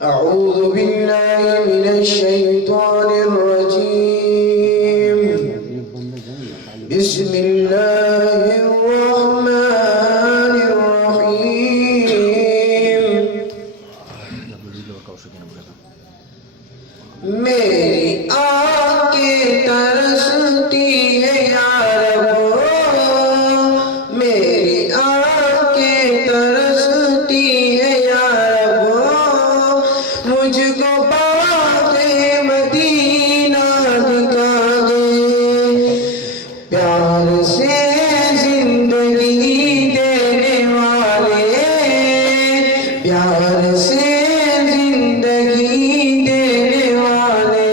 أعوذ بالله من الشيطان الرجيم. بسم الله الرحمن الرحيم. میری آنکھیں ترستی ہے یا رب، میری آنکھیں ترستی ہے یا رب، مجھ کو باغ مدینہ دکھا دے، پیار سے زندگی دینے والے، پیار سے زندگی دینے والے،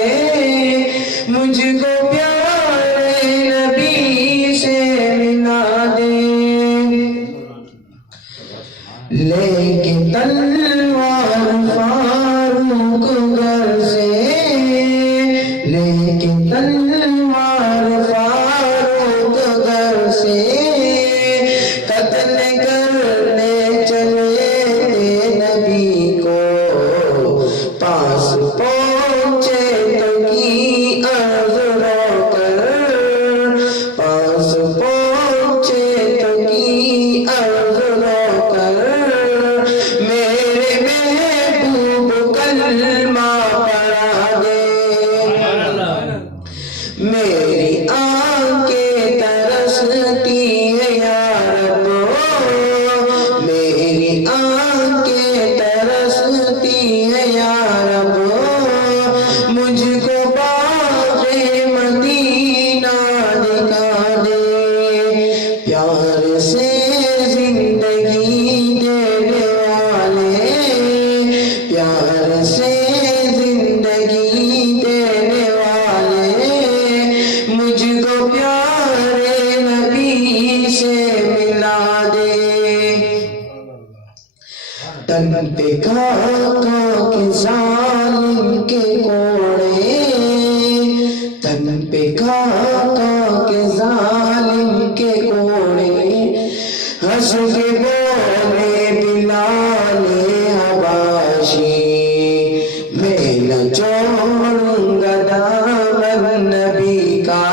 مجھ کو پیارے نبی سے ملا دے، لے کے تلوار فاروق گھر سے، لے کے تلوار فاروق گھر سے، قتل کرنے چلے تھے نبی کو، پاس پہنچے تو کی عرض رو کر، پاس پہنچے تو کی عرض رو کر، میرے محبوب کلمہ پڑھا دے، میری آنکھیں ترستی ہے یا رب، میری آنکھیں ترستی ہے یا رب، مجھ کو باغ مدینہ دکھا دے، پیار سے زندگی دینے والے، پیار سے زندگی دینے والے، مجھ کو پیارے نبی سے ملا دے، تن پہ کھا کے ظالم کے کوڑے، تن پہ کھا کے ظالم کے کوڑے، ہنس کے بولے بلال حباشی، میں نہ چھوڑوں گا دامن نبی کا،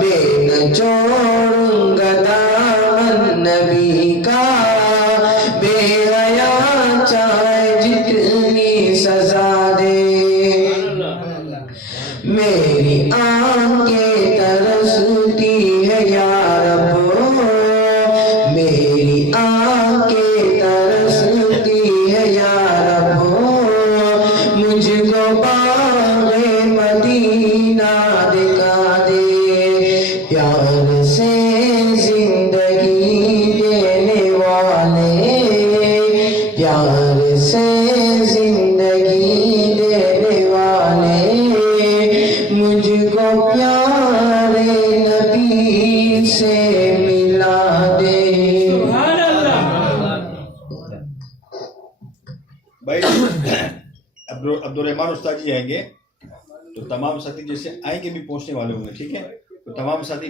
میں نہ چھوڑوں گا دامن نبی کا، بے حیا چاہے جتنی سزا دے، میری آنکھیں ترستی ہے یا رب، میری آنکھیں ترستی ہے یا رب، مجھ کو باغ مدینہ دکھا دے، پیار سے زندگی دینے والے، پیار سے زندگی دینے والے، مجھ کو پیارے نبی سے ملا دے۔ بھائی عبدالرحمان استاد جی آئیں گے تو تمام ساتھی جیسے آئیں گے بھی پہنچنے والے ہوں گے، ٹھیک ہے؟ تو تمام ساتھی